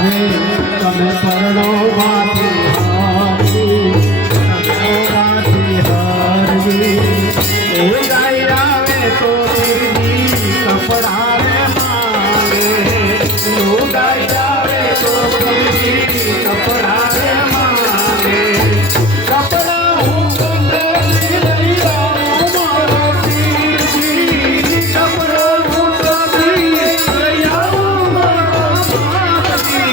તમે પરણો માંથી હરવી એ ગાઈ આવે તો કપડા રે માગે ગાઈ આવે તો કપડા રે માગે કપડા હું લઈ આવું મારો પીરજી કપડો હું લઈ આવું મારો માતજી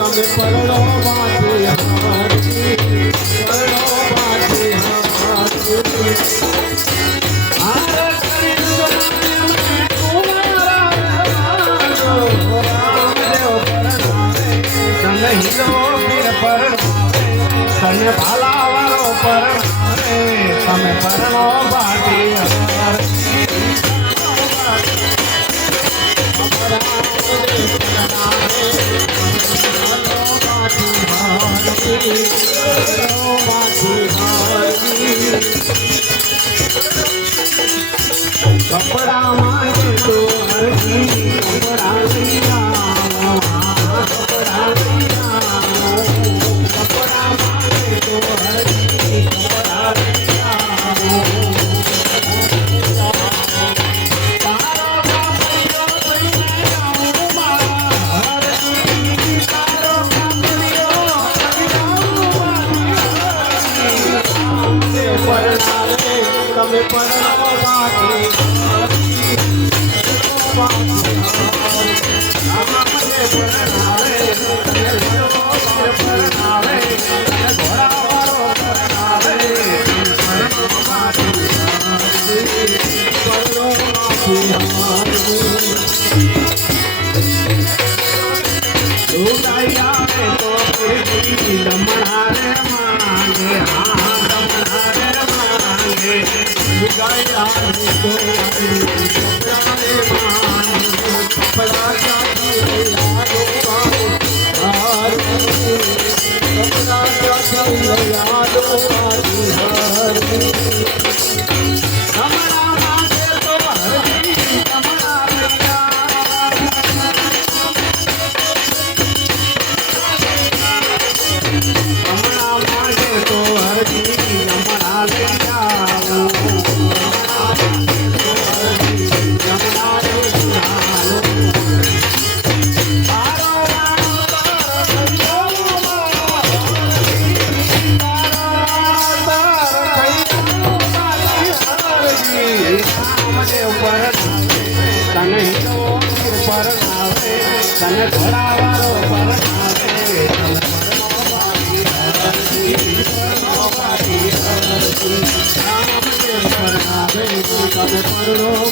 તમે પરણો માંથી હરવી પરણો માંથી હરવી તને ભાલા વાળો પરણાવે તમે પરણો બાટી કપડા માંગે તો હરજી કપડા લઈ આવો કપડા લઈ આવો કપડા માંગે તો હરજી કપડા લઈ આવો તારા બાપૈયો લઈને આવું મારા હરજી તારો બાપૈયો લઈને આવું પરણાવે તમે પરણાવો બાકી તને ઘોડાવાળો પરણાવે તમે પરણો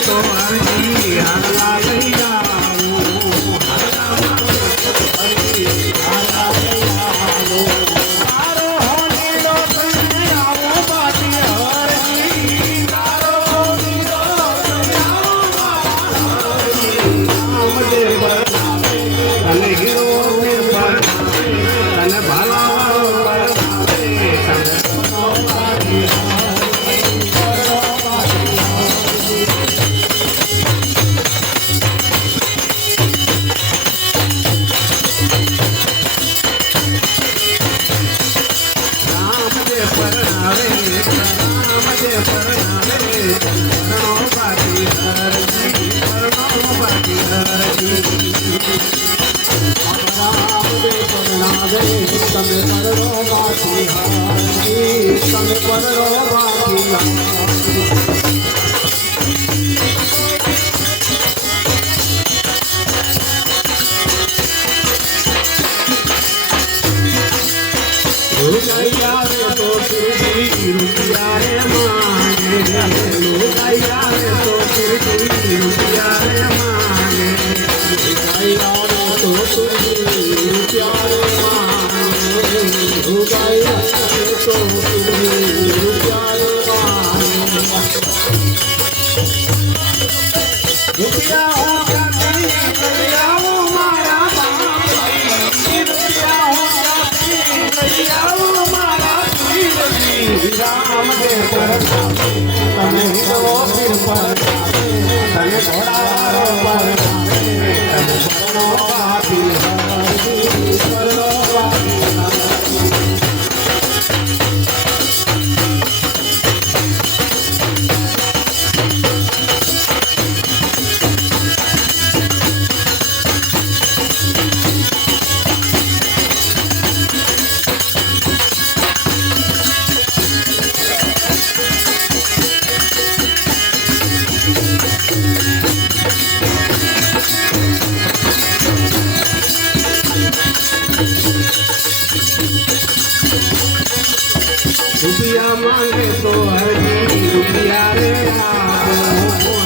તો હરજી હાલા લઈ આવો હાલા લઈ આવો તારો હોલીડો તમે આવો બાટી હરજી તારો હોલીડો તમે આવો હરજી બનાવે તને હીરો ને બનાવે તને ભાલાવાળો બનાવે તને સોનો બાટી તમે પરડો બાકી હારી તમે પરડો બાકી આવે તો રૂપિયા રે માને આવે તો રૂપિયા રે માને આવે તો રૂપિયા રે તમે હિંદવો પીર પર તને ઘોડાવાળો પર તને પરણો બાપી હરજી પરણો બાપી રૂપિયા માંગે તો હરજી રૂપિયા રે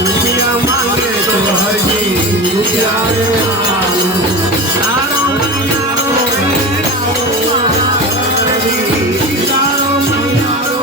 રૂપિયા માંગે તો હરજી રૂપિયા રે તારો મૈયારો તારો મૈયારો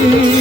Ram